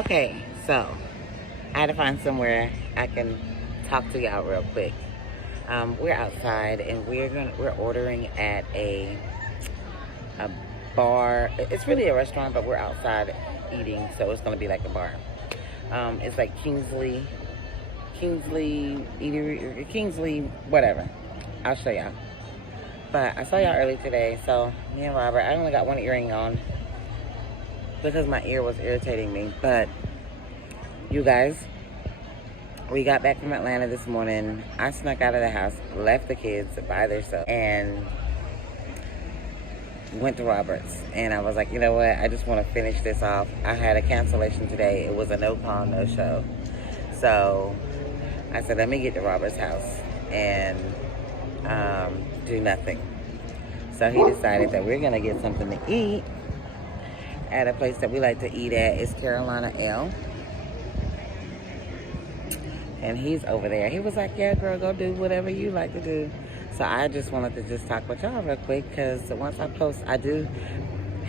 Okay, so I had to find somewhere I can talk to y'all real quick. We're outside and we're ordering at a bar. It's really a restaurant, but we're outside eating, so it's gonna be like a bar. It's like Kingsley Eatery, Kingsley, whatever. I'll show y'all. But I saw y'all early today, so me and Robert, I only got one earring on because my ear was irritating me. But you guys, we got back from Atlanta this morning. I snuck out of the house, left the kids by themselves, and went to Robert's. And I was like, you know what? I just want to finish this off. I had a cancellation today. It was a no call, no show. So I said, let me get to Robert's house and do nothing. So he decided that we're going to get something to eat at a place that we like to eat at. It's Carolina Ale. And he's over there. He was like, yeah, girl, go do whatever you like to do. So I just wanted to just talk with y'all real quick, because once I post, I do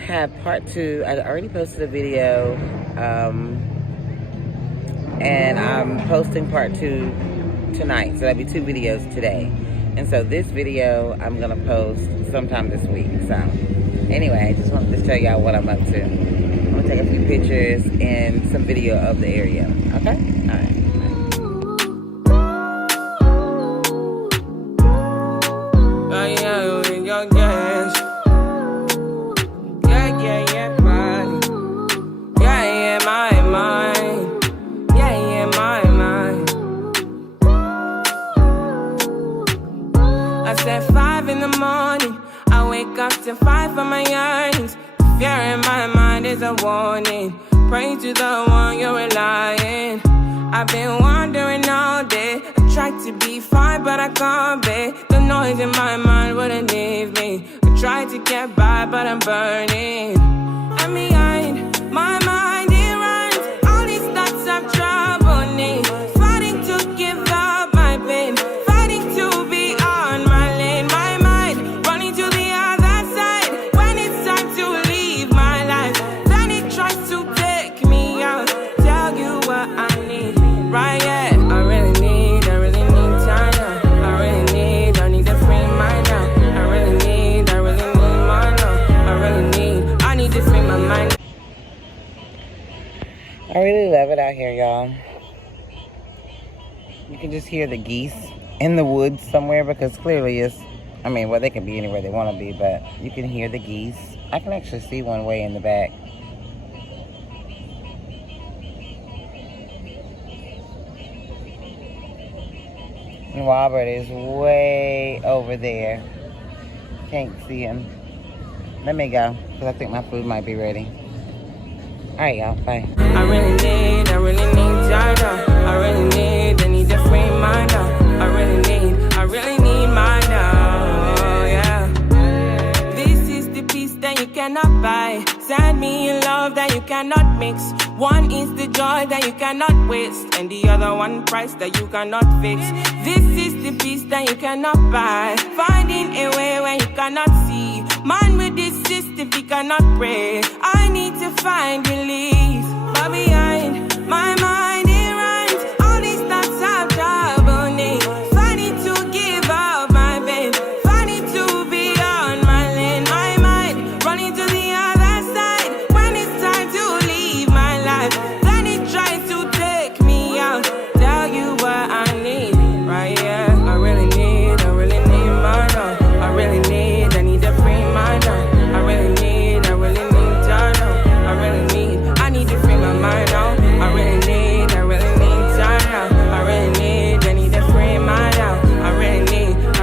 have part 2. I already posted a video, and I'm posting part 2 tonight. So that'll be 2 videos today. And so this video I'm gonna post sometime this week. So anyway, I just wanted to show y'all what I'm up to. I'm gonna take a few pictures and some video of the area. Okay? All right. At 5 in the morning, I wake up to fight for my yearnings. The fear in my mind is a warning. Pray to the one you're relying. I've been wandering all day. I tried to be fine, but I can't be. The noise in my mind wouldn't leave me. I tried to get by, but I'm burning. And behind my mind, it runs. All these thoughts have troubled me. Fighting to give up my pain. Fighting to be on my lane. My mind running to the other side. When it's time to leave my life, then it tries to take me out. Tell you what I need. Right, yeah, I really need time now. I need to free mind now. I really need mine now. I need to free my mind. I really love it out here, y'all. You can just hear the geese in the woods somewhere, because clearly it's, I mean, well, they can be anywhere they want to be, but you can hear the geese. I can actually see one way in the back. And Robert is way over there. Can't see him. Let me go, because I think my food might be ready. All right, y'all. Bye. I really need China. I need to free mine now. I really need mine now. Yeah. This is the peace that you cannot buy. Send me a love that you cannot mix. One is the joy that you cannot waste, and the other one price that you cannot fix. This is the peace that you cannot buy. Finding a way when you cannot see. Man with this system, he cannot pray. I need to find release. But behind my mind, it runs. All these thoughts have troubled me. Fighting to give up my pain. Fighting to be on my lane. My mind running to the other side. When it's time to leave my life, then it tries to take me out. Tell you what I need, right? Yeah, I really need my love. I need to free my love. I really need time now. I need to free my mind now. I really need time now. I need to free my love. I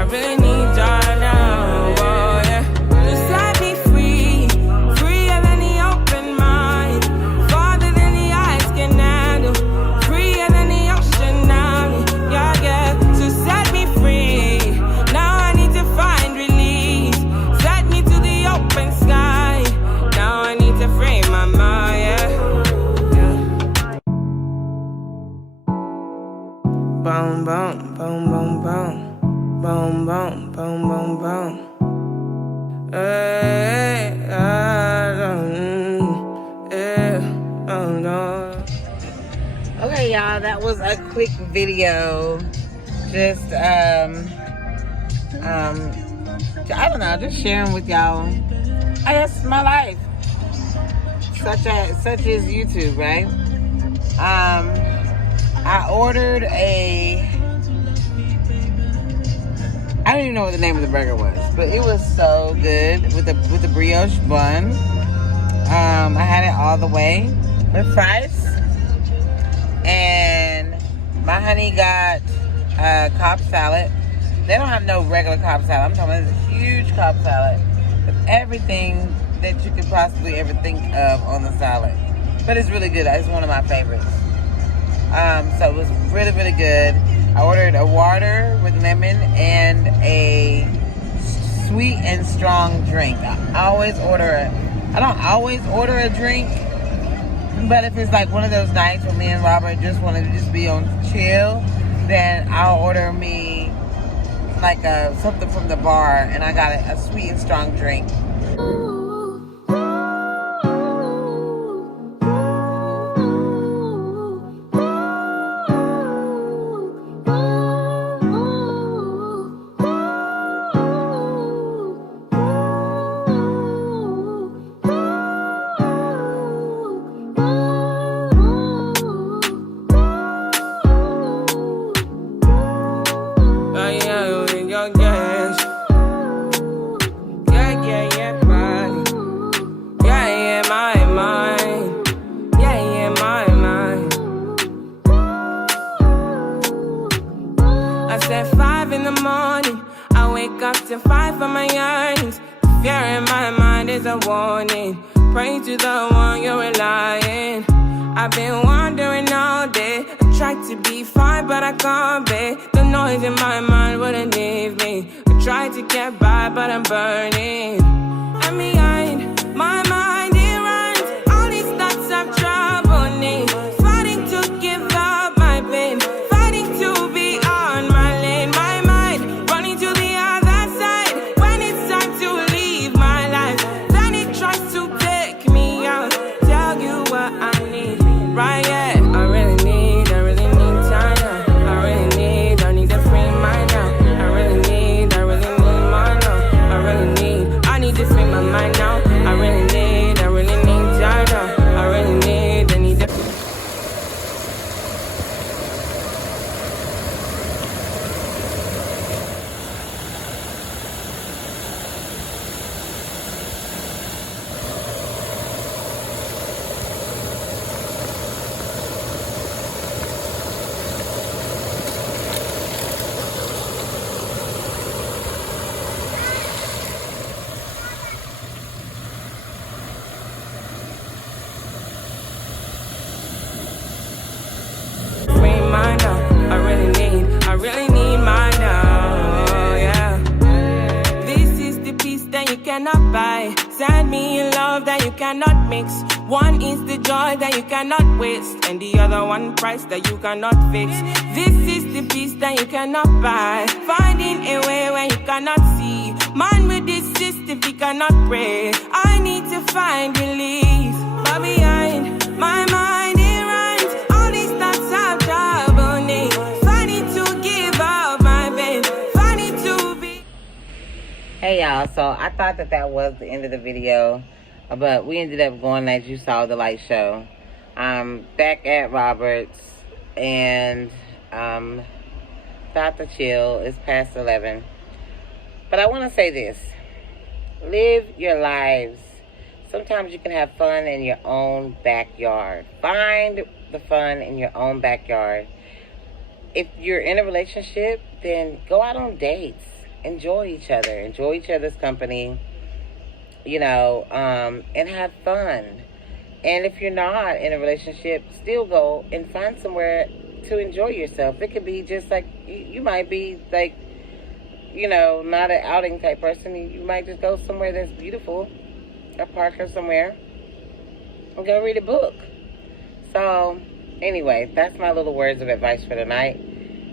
really need time now. Oh yeah, to set me free, freer than the open mind, farther than the eyes can handle, freer than the ocean now. Yeah, yeah, to set me free. Now I need to find release. Set me to the open sky. Now I need to free my mind. Yeah. Boom, boom, boom, boom, boom. Boom, boom, boom, boom, boom. Hey, I don't, yeah, oh no. y'all, that was a quick video. Just I don't know, just sharing with y'all. I guess my life. Such as YouTube, right? I ordered I don't even know what the name of the burger was, but it was so good with the brioche bun. I had it all the way with fries, and my honey got Cobb salad. They don't have no regular Cobb salad. I'm talking about this huge Cobb salad with everything that you could possibly ever think of on the salad. But it's really good. It's one of my favorites. So it was really, really good. I ordered a water with lemon and a sweet and strong drink. I don't always order a drink, but if it's like one of those nights when me and Robert just want to just be on chill, then I'll order me like something from the bar, and I got a sweet and strong drink. To fight for my yearnings. The fear in my mind is a warning. Pray to the one you're relying. I've been wandering all day. I tried to be fine, but I can't be. The noise in my mind wouldn't leave me. I tried to get by, but I'm burning. And behind my mind, it runs. All these thoughts have troubled me. Fighting to give up my pain. Fighting to be on my lane. My mind running to the right, yeah. I really need time now. I need to free mind now. I really need mine now. I need to free my mind now. I really need time now. I need to. I really need mine now, yeah. This is the peace that you cannot buy. Send me a love that you cannot mix. One is the joy that you cannot waste, and the other one price that you cannot fix. This is the peace that you cannot buy. Finding a way where you cannot see. Man with this system, he cannot pray. I need to find relief. But behind my mind, it runs. All these thoughts have troubled me. Hey y'all, so I thought that was the end of the video, but we ended up going, as you saw, the light show. I'm back at Robert's and about to chill. It's past 11. But I want to say this. Live your lives. Sometimes you can have fun in your own backyard. Find the fun in your own backyard. If you're in a relationship, then go out on dates. Enjoy each other. Enjoy each other's company. You know, and have fun. And if you're not in a relationship, still go and find somewhere to enjoy yourself. It could be just like, you might be like, you know, not an outing type person. You might just go somewhere that's beautiful, a park or somewhere, and go read a book. So, anyway, that's my little words of advice for tonight.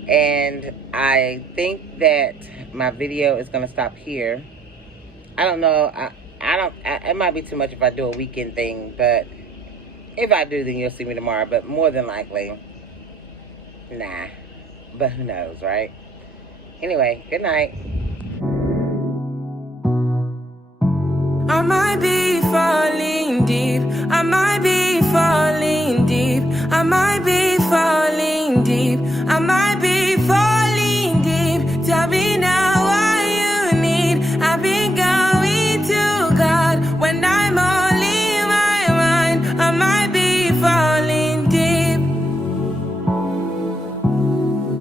And I think that my video is going to stop here. I don't know. It might be too much if I do a weekend thing, but if I do, then you'll see me tomorrow. But more than likely, Nah. But who knows, right? Anyway, good night.